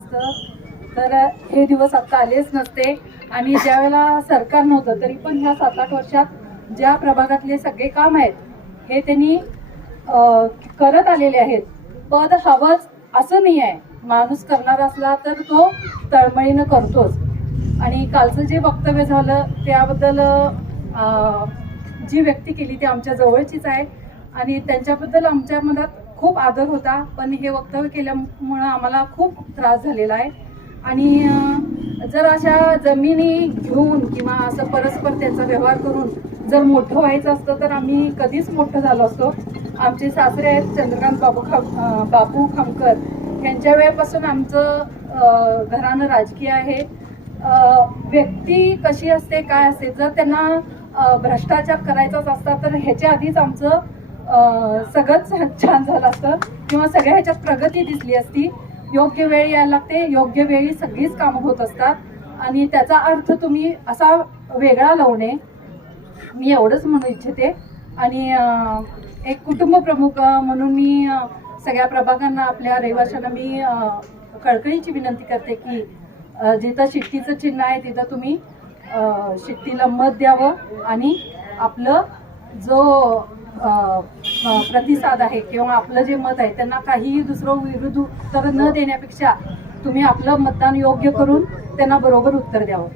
तर हे दिवस आता आलेच नसते आणि ज्यावेळेला सरकार नव्हतं तरी पण ह्या 7-8 वर्षात ज्या प्रभागातले सगळे काम आहेत हे त्यांनी करत आलेले आहेत. पद हवंच असं नाही आहे, माणूस करणार असला तर तो तळमळीनं करतोच. आणि कालचं जे वक्तव्य झालं त्याबद्दल जी व्यक्ती केली ती आमच्या जवळचीच आहे आणि त्यांच्याबद्दल आमच्या मनात खूप आदर होता. पण हे वक्तव्य केल्यामुळं आम्हाला खूप त्रास झालेला आहे. आणि जर अशा जमिनी घेऊन किंवा असं परस्पर त्यांचा व्यवहार करून जर मोठं व्हायचं असतं तर आम्ही कधीच मोठं झालो असतो. आमचे सासरे आहेत चंद्रकांत बापू खामकर, यांच्या वेळेपासून आमचं घराणं राजकीय आहे. व्यक्ती कशी असते काय असते, जर त्यांना भ्रष्टाचार करायचाच असता तर ह्याच्या आधीच आमचं सगळंच छान झालं असतं किंवा सगळ्या ह्याच्यात प्रगती दिसली असती. योग्य वेळ यायला लागते, योग्य वेळी सगळीच कामं होत असतात आणि त्याचा अर्थ तुम्ही असा वेगळा लावू नये, मी एवढंच म्हणू इच्छिते. आणि एक कुटुंब प्रमुख म्हणून मी सगळ्या प्रभागांना आपल्या रहिवाशांना मी कळकळीची विनंती करते की जिथं शिट्टीचं चिन्ह आहे तिथं तुम्ही शिट्टीला मत द्यावं आणि आपलं जो प्रतिसाद आहे किंवा आपलं जे मत आहे त्यांना काहीही दुसरं विरुद्ध उत्तर न देण्यापेक्षा तुम्ही आपलं मतदान योग्य करून त्यांना बरोबर उत्तर द्यावं.